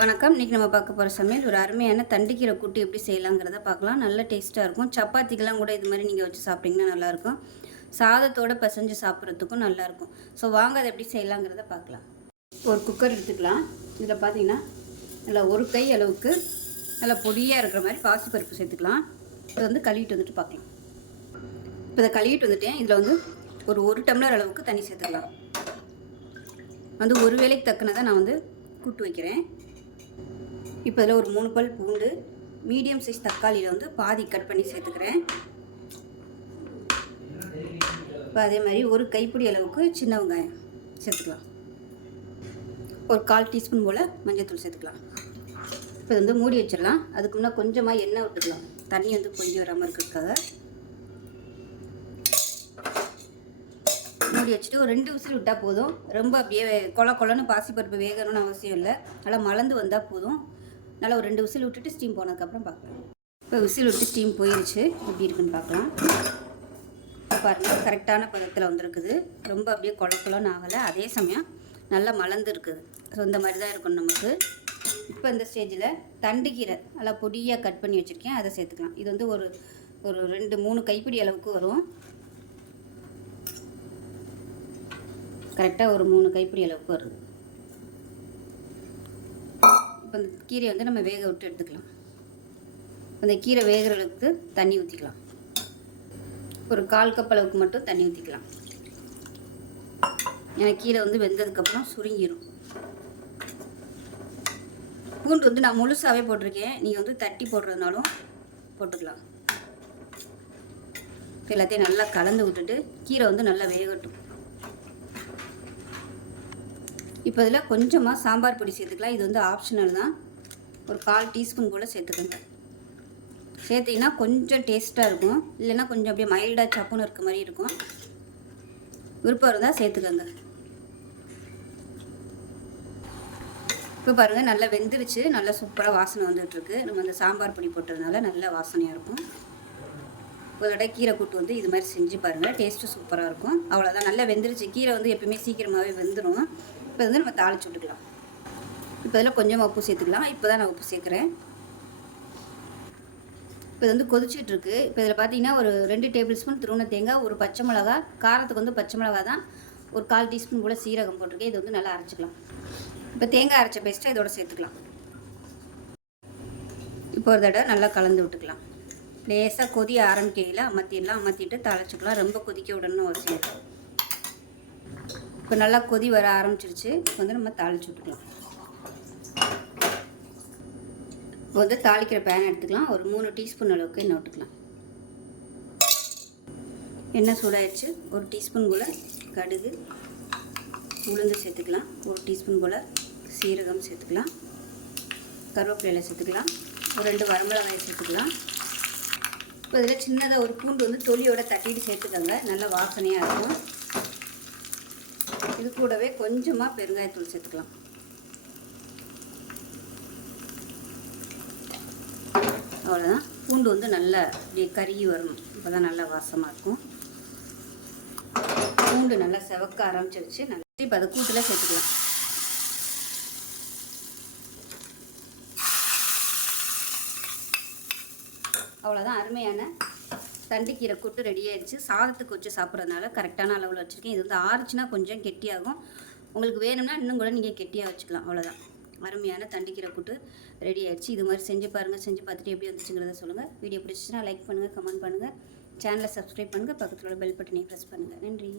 வணக்கம். இன்றைக்கி நம்ம பார்க்க போகிற சமையல் ஒரு அருமையான தண்டுக்கீரை கூட்டு எப்படி செய்யலாங்கிறத பார்க்கலாம். நல்ல டேஸ்ட்டாக இருக்கும். சப்பாத்திக்கெலாம் கூட இது மாதிரி நீங்கள் வச்சு சாப்பிட்டிங்கன்னா நல்லாயிருக்கும். சாதத்தோடு பிசைஞ்சு சாப்பிட்றதுக்கும் நல்லாயிருக்கும். ஸோ வாங்க அதை எப்படி செய்யலாங்கிறத பார்க்கலாம். ஒரு குக்கர் எடுத்துக்கலாம். இதில் பார்த்தீங்கன்னா நல்லா ஒரு கை அளவுக்கு நல்லா பொடியாக இருக்கிற மாதிரி பாசிப்பருப்பு சேர்த்துக்கலாம். இதை வந்து கழுவிட்டு வந்துட்டு பார்க்கலாம். இப்போ இதை கழுவிட்டு வந்துட்டேன். இதில் வந்து ஒரு டம்ளர் அளவுக்கு தண்ணி சேர்த்துக்கலாம். வந்து ஒரு வேளைக்கு தக்கனதை நான் வந்து கூட்டு வைக்கிறேன். இப்போ இதில் ஒரு 3 பல் பூண்டு, மீடியம் சைஸ் தக்காளியில் வந்து பாதி கட் பண்ணி சேர்த்துக்கிறேன். இப்போ அதே மாதிரி ஒரு கைப்பிடி அளவுக்கு சின்ன வெங்காயம் சேர்த்துக்கலாம். ஒரு 1/4 டீஸ்பூன் போல் மஞ்சள்தூள் சேர்த்துக்கலாம். இப்போ வந்து மூடி வச்சிடலாம். அதுக்கு முன்னே கொஞ்சமாக எண்ணெய் விட்டுக்கலாம். தண்ணி வந்து கொஞ்சம் வராமல் இருக்கிறதுக்காக மூடி வச்சுட்டு ஒரு 2 விசில் விட்டால் போதும். ரொம்ப அப்படியே கொலன்னு பாசிப்பருப்பு வேகணும்னு அவசியம் இல்லை. நல்லா மலர்ந்து வந்தால் போதும். நல்லா ஒரு 2 விசில் விட்டுட்டு ஸ்டீம் போனதுக்கப்புறம் பார்க்கலாம். இப்போ விசில் விட்டு ஸ்டீம் போயிடுச்சு. எப்படி இருக்குன்னு பார்க்கலாம். பாருங்கள், கரெக்டான பதத்தில் வந்துருக்குது. ரொம்ப அப்படியே கொலன்னு ஆகலை. அதே சமயம் நல்லா மலர்ந்து இருக்குது. ஸோ இந்த மாதிரி தான் இருக்கணும் நமக்கு. இப்போ இந்த ஸ்டேஜில் தண்டுக்கீரை நல்லா பொடியாக கட் பண்ணி வச்சுருக்கேன். அதை சேர்த்துக்கலாம். இது வந்து ஒரு 2-3 கைப்பிடி அளவுக்கு வரும். கரெக்டாக ஒரு 3 கைப்பிடி அளவுக்கு வருது. இப்போ இந்த கீரையை வந்து நம்ம வேக விட்டு எடுத்துக்கலாம். அந்த கீரை வேகிற அளவுக்கு தண்ணி ஊற்றிக்கலாம். ஒரு 1/4 கப் அளவுக்கு மட்டும் தண்ணி ஊற்றிக்கலாம். ஏன்னா கீரை வந்து வெந்ததுக்கப்புறம் சுருங்கிடும். பூண்டு வந்து நான் முழுசாகவே போட்டிருக்கேன். நீங்கள் வந்து தட்டி போடுறதுனாலும் போட்டுக்கலாம். எல்லாத்தையும் நல்லா கலந்து விட்டுட்டு கீரை வந்து நல்லா வேகட்டும். இப்போ இதில் கொஞ்சமாக சாம்பார் பொடி சேர்த்துக்கலாம். இது வந்து ஆப்ஷனல் தான். ஒரு 1/4 டீஸ்பூன் போல் சேர்த்துக்கோங்க. சேர்த்திங்கன்னா கொஞ்சம் டேஸ்ட்டாக இருக்கும். இல்லைன்னா கொஞ்சம் அப்படியே மைல்டாக சப்புன்னு இருக்க மாதிரி இருக்கும். விருப்பம் இருந்தால் சேர்த்துக்கோங்க. இப்போ பாருங்கள், நல்லா வெந்துருச்சு. நல்லா சூப்பராக வாசனை வந்துட்டுருக்கு. நம்ம அந்த சாம்பார் பொடி போட்டதுனால நல்ல வாசனையாக இருக்கும். ஒரு தடவை கீரை கூட்டு வந்து இது மாதிரி செஞ்சு பாருங்கள். டேஸ்ட்டு சூப்பராக இருக்கும். அவ்வளோதான், நல்லா வெந்துருச்சு. கீரை வந்து எப்பவுமே சீக்கிரமாகவே வெந்துடும். இப்போ வந்து நம்ம தாளிச்சு விட்டுக்கலாம். இப்போ இதில் கொஞ்சமாக உப்பு சேர்த்துக்கலாம். இப்போ தான் நான் உப்பு சேர்க்குறேன். இப்போ இது வந்து கொதிச்சிட்ருக்கு. இப்போ இதில் பார்த்தீங்கன்னா ஒரு 2 டேபிள் ஸ்பூன் துருவன தேங்காய், ஒரு பச்சை மிளகா, காரத்துக்கு வந்து பச்சை மிளகா தான், ஒரு 1/4 டீஸ்பூன் போல் சீரகம் போட்டிருக்கேன். இது வந்து நல்லா அரைச்சிக்கலாம். இப்போ தேங்காய் அரைச்ச பேஸ்ட்டை இதோட சேர்த்துக்கலாம். இப்போ ஒரு தடவை நல்லா கலந்து விட்டுக்கலாம். லேசாக கொதி ஆரம்பிக்கையில் அமர்த்திட்டு தாளிச்சிக்கலாம். ரொம்ப கொதிக்க விடணும்னு அவசியம் இல்லை. இப்போ நல்லா கொதி வர ஆரம்பிச்சிருச்சு. இப்போ வந்து நம்ம தாளிச்சு விட்டுக்கலாம். இப்போ வந்து தாளிக்கிற பேன் எடுத்துக்கலாம். ஒரு 3 டீஸ்பூன் அளவுக்கு எண்ணெய் விட்டுக்கலாம். எண்ணெய் சூடாயிடுச்சு. ஒரு டீஸ்பூன் போல் கடுகு, உளுந்து சேர்த்துக்கலாம். ஒரு டீஸ்பூன் போல் சீரகம் சேர்த்துக்கலாம். கருவேப்பிலை சேர்த்துக்கலாம். ஒரு 2 வரமிளகாய் சேர்த்துக்கலாம். இப்போ இதில் சின்னதாக ஒரு பூண்டு வந்து தொலியோட தட்டிட்டு சேர்த்துக்கோங்க. நல்ல வாசனையாக இருக்கும். இது கூடவே கொஞ்சமாக பெருங்காயத்தூள் சேர்த்துக்கலாம். அவ்வளோதான். பூண்டு வந்து நல்லா இப்படி கருகி வரணும். இப்போ தான் நல்லா வாசமாக இருக்கும். பூண்டு நல்லா செவக்க ஆரம்பிச்சிருச்சு. நல்லா இப்போ அதை கூட்டில் சேர்த்துக்கலாம். அவ்வளோதான், அருமையான தண்டுக்கீரை கூட்டு ரெடி ஆயிடுச்சு. சாதத்துக்கு வச்சு சாப்பிட்றதுனால கரெக்டான அளவில் வச்சுருக்கேன். இது வந்து ஆறுச்சுன்னா கொஞ்சம் கெட்டியாகும். உங்களுக்கு வேணும்னா இன்னும் கூட நீங்கள் கெட்டியாக வச்சுக்கலாம். அவ்வளோதான், அருமையான தண்டுக்கீரை கூட்டு ரெடி ஆயிடுச்சு. இது மாதிரி செஞ்சு பாருங்கள். செஞ்சு பார்த்துட்டு எப்படி வந்துச்சுங்கிறத சொல்லுங்கள். வீடியோ பிடிச்சிச்சுன்னா லைக் பண்ணுங்கள், கமெண்ட் பண்ணுங்கள், சேனலை சப்ஸ்கிரைப் பண்ணுங்கள், பக்கத்தில் உள்ள பெல் பட்டனையும் ப்ரெஸ் பண்ணுங்கள். நன்றி.